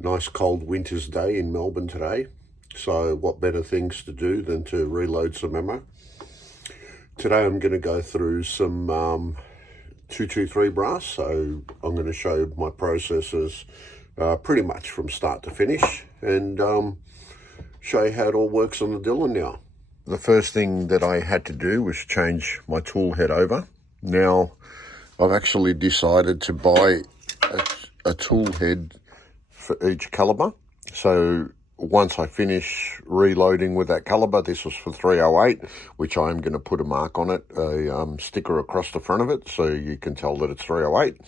Nice cold winter's day in Melbourne today. So what better things to do than to reload some ammo. Today I'm going to go through some 223 brass. So I'm going to show my processes pretty much from start to finish and show you how it all works on the Dillon now. The first thing that I had to do was change my tool head over. Now I've actually decided to buy a tool head for each caliber. So once I finish reloading with that caliber, this was for 308, which I'm going to put a mark on it, a sticker across the front of it, so you can tell that it's 308.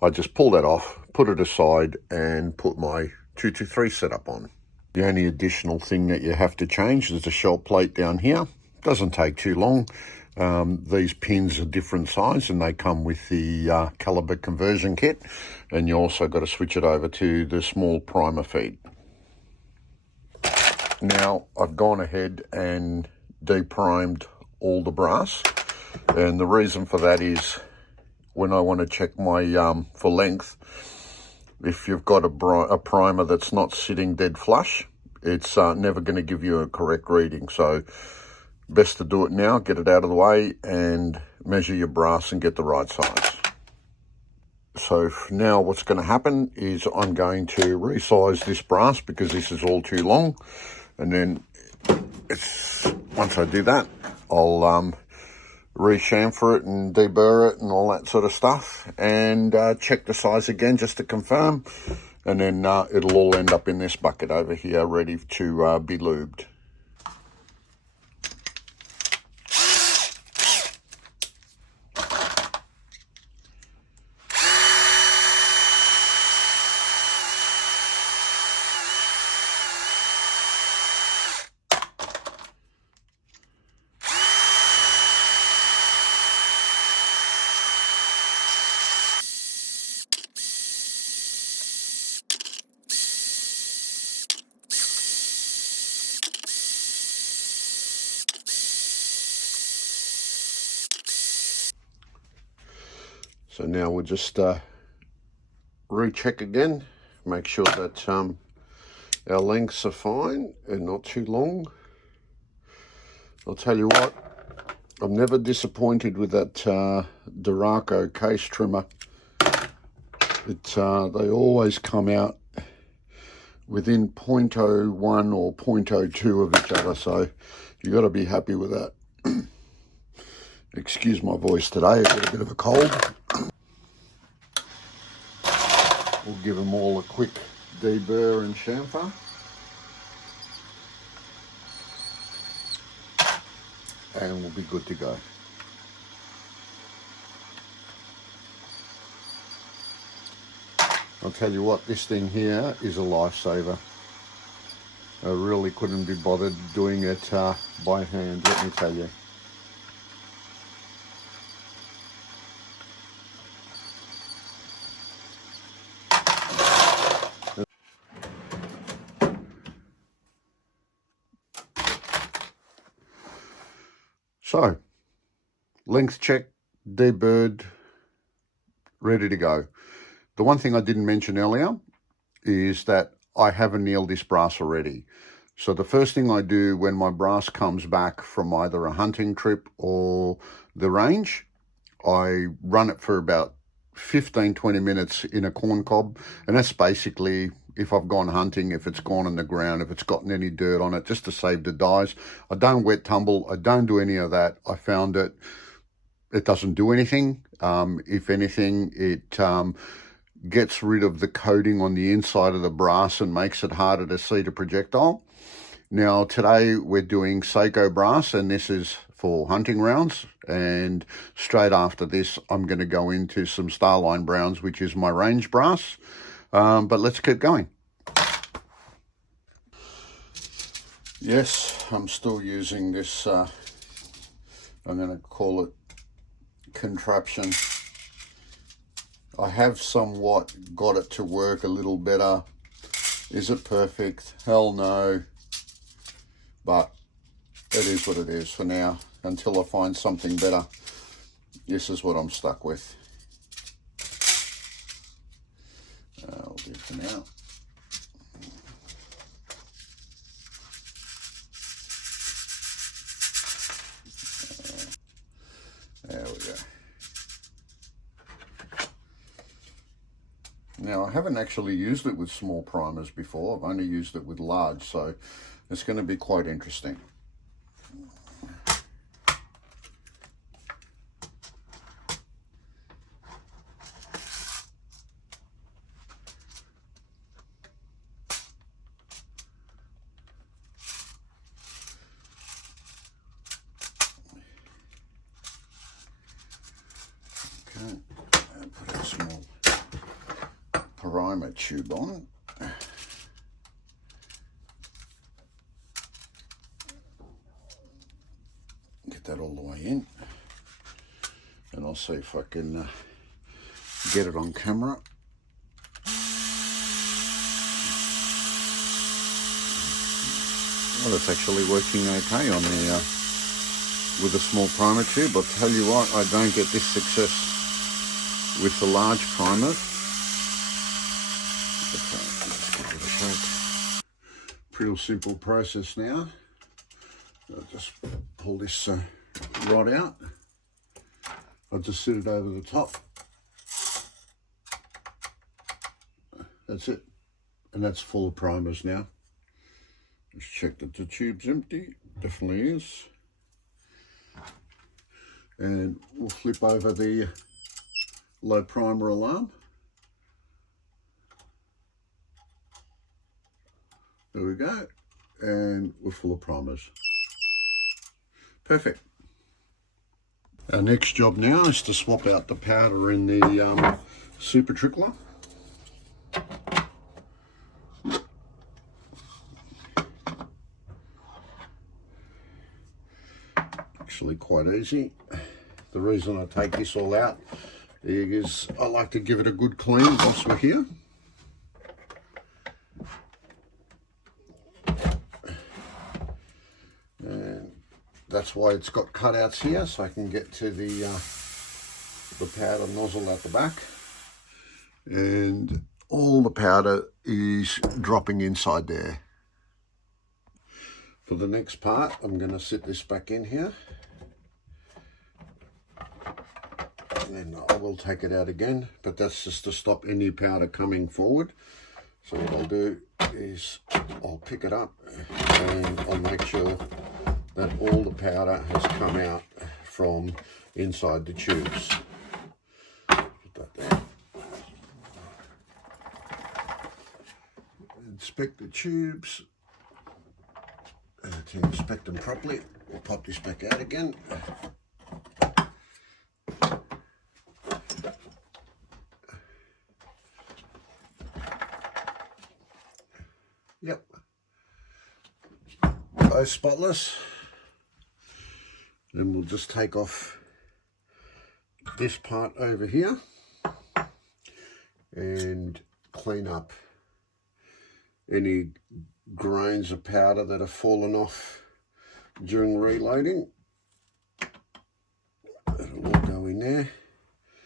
I just pull that off, put it aside, and put my 223 setup on. The only additional thing that you have to change is the shell plate down here. Doesn't take too long. These pins are different size and they come with the caliber conversion kit, and you also got to switch it over to the small primer feed. Now I've gone ahead and deprimed all the brass, and the reason for that is when I want to check my for length, if you've got a primer that's not sitting dead flush, it's never going to give you a correct reading. So best to do it now, get it out of the way and measure your brass and get the right size. So now what's going to happen is I'm going to resize this brass because this is all too long, and then once I do that, I'll re-chamfer it and deburr it and all that sort of stuff, and check the size again just to confirm, and then it'll all end up in this bucket over here ready to be lubed. So now we'll just recheck again, make sure that our lengths are fine and not too long. I'll tell you what, I'm never disappointed with that Sako case trimmer. They always come out within 0.01 or 0.02 of each other, so you got to be happy with that. Excuse my voice today, I've got a bit of a cold. We'll give them all a quick deburr and chamfer. And we'll be good to go. I'll tell you what, this thing here is a lifesaver. I really couldn't be bothered doing it by hand, let me tell you. So, length check, deburred, ready to go. The one thing I didn't mention earlier is that I have annealed this brass already. So the first thing I do when my brass comes back from either a hunting trip or the range, I run it for about 15-20 minutes in a corn cob, and that's basically if I've gone hunting, if it's gone on the ground, if it's gotten any dirt on it, just to save the dyes. I don't wet tumble, I don't do any of that. I found it doesn't do anything. If anything, it gets rid of the coating on the inside of the brass and makes it harder to see the projectile. Now today we're doing Sako brass, and this is for hunting rounds, and straight after this I'm going to go into some Starline browns, which is my range brass. But let's keep going. Yes, I'm still using this, I'm going to call it contraption. I have somewhat got it to work a little better. Is it perfect? Hell no. But it is what it is for now. Until I find something better, this is what I'm stuck with. I'll do for now. Now, I haven't actually used it with small primers before. I've only used it with large, so it's going to be quite interesting. Okay, and put a small primer tube on. Get that all the way in, and I'll see if I can get it on camera. Well, it's actually working okay on the with a small primer tube. I'll tell you what, I don't get this success with the large primers. Let's give it a shake. Pretty simple process now. I'll just pull this rod out. I'll just sit it over the top. That's it. And that's full of primers now. Just check that the tube's empty. Definitely is. And we'll flip over the low primer alarm. There we go. And we're full of primers. Perfect. Our next job now is to swap out the powder in the SuperTrickler. Actually quite easy. The reason I take this all out is I like to give it a good clean once we're here. And that's why it's got cutouts here, so I can get to the powder nozzle at the back. And all the powder is dropping inside there. For the next part, I'm going to sit this back in here. And then I will take it out again, but that's just to stop any powder coming forward. So what I'll do is I'll pick it up and I'll make sure that all the powder has come out from inside the tubes. Put that there. Inspect the tubes. To inspect them properly, we'll pop this back out again. Yep, both spotless. Then we'll just take off this part over here and clean up any grains of powder that have fallen off during reloading. That'll all go in there.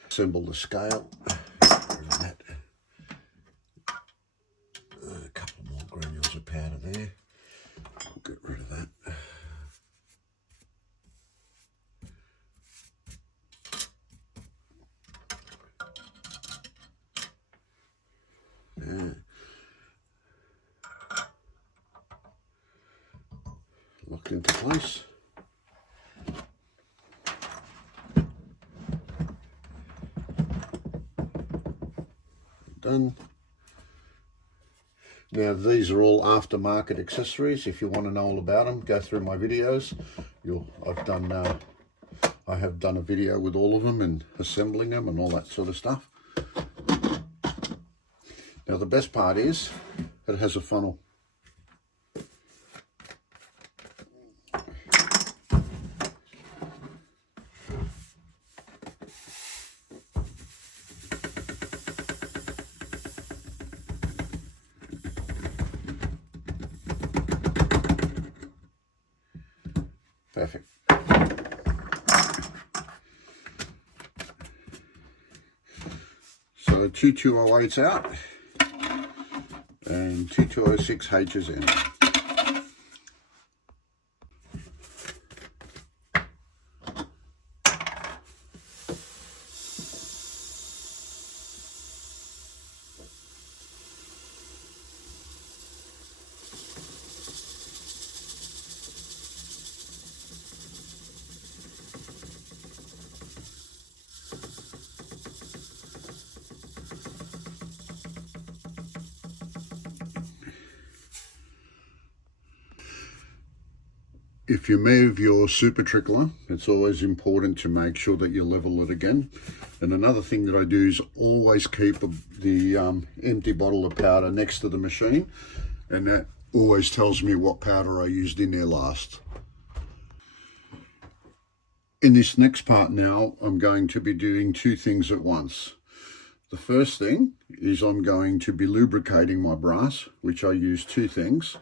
Assemble the scale. That. A couple more granules of powder there. We'll get rid of that. Yeah. Locked into place. Done. Now these are all aftermarket accessories. If you want to know all about them, go through my videos. I have done a video with all of them and assembling them and all that sort of stuff. Now the best part is it has a funnel. Perfect. So 2208's out and 2206H is in. If you move your SuperTrickler, it's always important to make sure that you level it again. And another thing that I do is always keep the empty bottle of powder next to the machine, and that always tells me what powder I used in there last. In this next part now, I'm going to be doing two things at once. The first thing is I'm going to be lubricating my brass, which I use two things.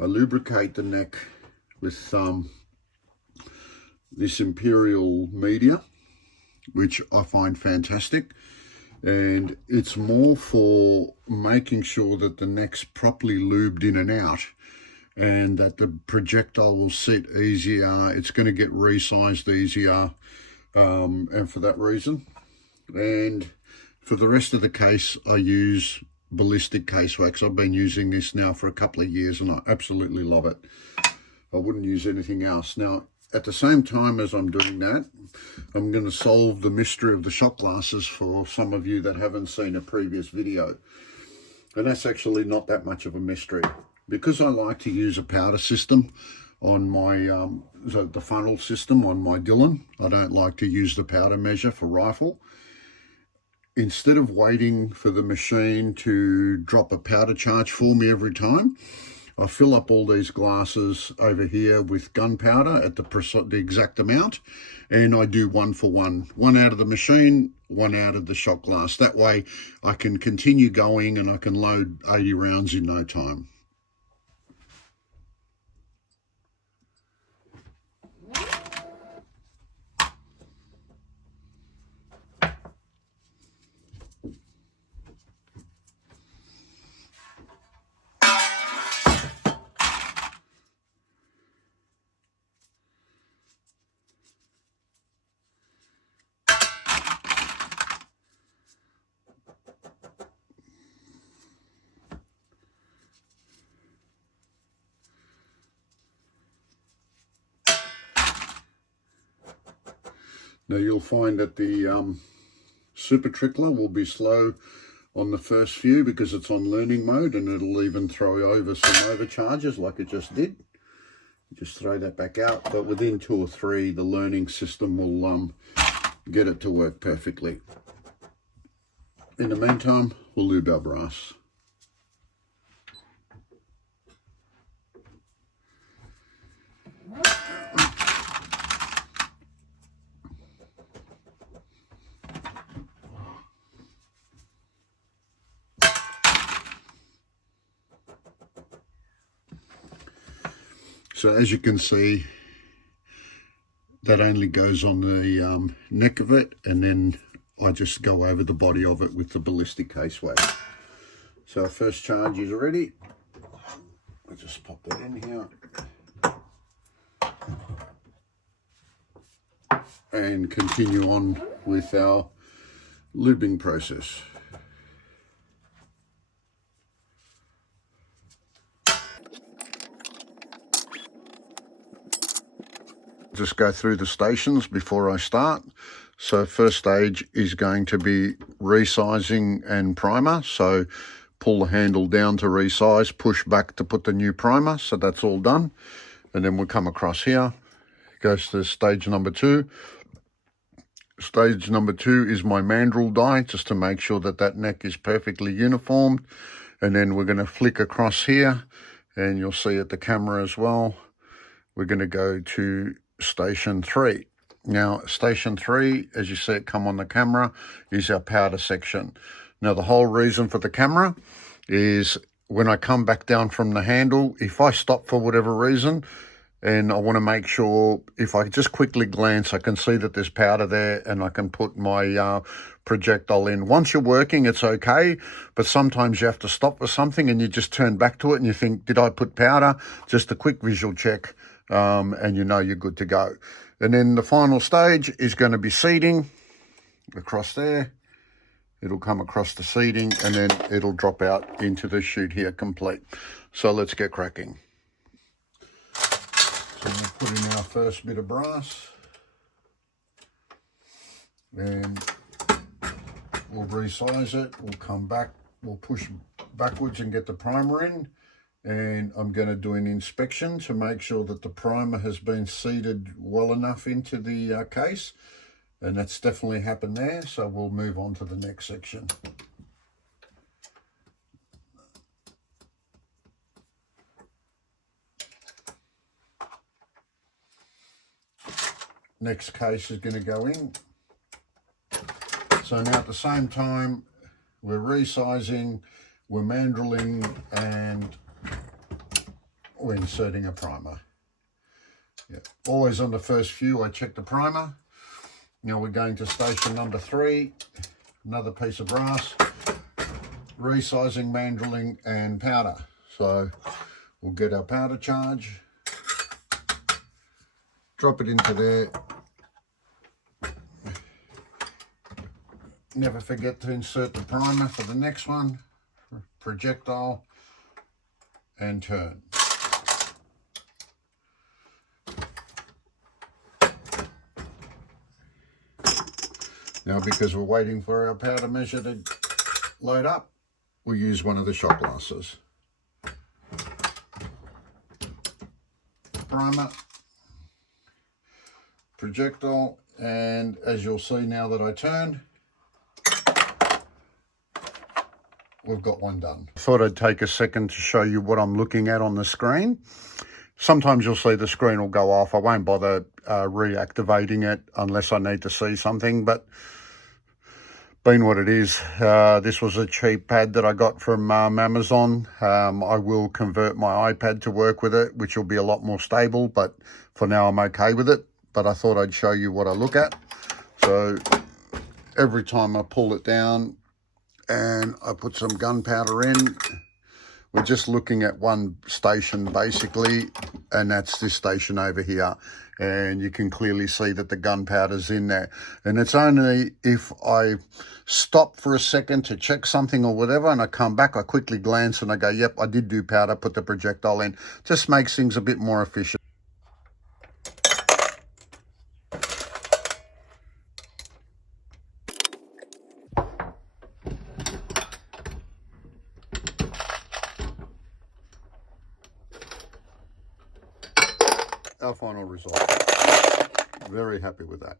I lubricate the neck with this Imperial media, which I find fantastic, and it's more for making sure that the neck's properly lubed in and out, and that the projectile will sit easier. It's going to get resized easier, and for that reason. And for the rest of the case, I use ballistic case wax. I've been using this now for a couple of years and I absolutely love it. I wouldn't use anything else. Now, at the same time as I'm doing that, I'm going to solve the mystery of the shot glasses for some of you that haven't seen a previous video. And that's actually not that much of a mystery. Because I like to use a powder system on my, the funnel system on my Dillon, I don't like to use the powder measure for rifle. Instead of waiting for the machine to drop a powder charge for me every time, I fill up all these glasses over here with gunpowder at the exact amount, and I do one for one. One out of the machine, one out of the shot glass. That way I can continue going and I can load 80 rounds in no time. Now you'll find that the SuperTrickler will be slow on the first few because it's on learning mode, and it'll even throw over some overcharges like it just did. Just throw that back out, but within 2 or 3 the learning system will get it to work perfectly. In the meantime, we'll lube our brass. So as you can see, that only goes on the neck of it, and then I just go over the body of it with the ballistic case wax. So our first charge is ready. I'll just pop that in here. And continue on with our lubing process. Just go through the stations before I start. So first stage is going to be resizing and primer. So pull the handle down to resize, push back to put the new primer. So that's all done. And then we'll come across here. It goes to stage number 2. Stage number 2 is my mandrel die, just to make sure that that neck is perfectly uniformed. And then we're going to flick across here, and you'll see at the camera as well, we're going to go to station 3. Now, station 3, as you see it come on the camera, is our powder section. Now, the whole reason for the camera is when I come back down from the handle, if I stop for whatever reason, and I want to make sure, if I just quickly glance, I can see that there's powder there, and I can put my projectile in. Once you're working, it's okay, but sometimes you have to stop for something and you just turn back to it and you think, did I put powder? Just a quick visual check, and you know you're good to go. And then the final stage is going to be seating across there. It'll come across the seating, and then it'll drop out into the chute here complete. So let's get cracking. So we'll put in our first bit of brass, and we'll resize it. We'll come back, we'll push backwards and get the primer in, and I'm going to do an inspection to make sure that the primer has been seated well enough into the case, and that's definitely happened there. So we'll move on to the next section. Next case is going to go in. So now at the same time, we're resizing, we're mandrelling, and we're inserting a primer. Yeah. Always on the first few, I check the primer. Now we're going to station number 3, another piece of brass, resizing, mandrelling, and powder. So we'll get our powder charge, drop it into there. Never forget to insert the primer for the next one, projectile, and turn. Now, because we're waiting for our powder measure to load up, we'll use one of the shot glasses. Primer, projectile, and as you'll see now that I turn, we've got one done. Thought I'd take a second to show you what I'm looking at on the screen. Sometimes you'll see the screen will go off. I won't bother reactivating it unless I need to see something, but being what it is, this was a cheap pad that I got from Amazon. I will convert my iPad to work with it, which will be a lot more stable, but for now I'm okay with it. But I thought I'd show you what I look at. So every time I pull it down and I put some gunpowder in, we're just looking at one station basically, and that's this station over here. And you can clearly see that the gunpowder's in there. And it's only if I stop for a second to check something or whatever, and I come back, I quickly glance and I go, yep, I did do powder, put the projectile in. Just makes things a bit more efficient. Our final result. Very happy with that.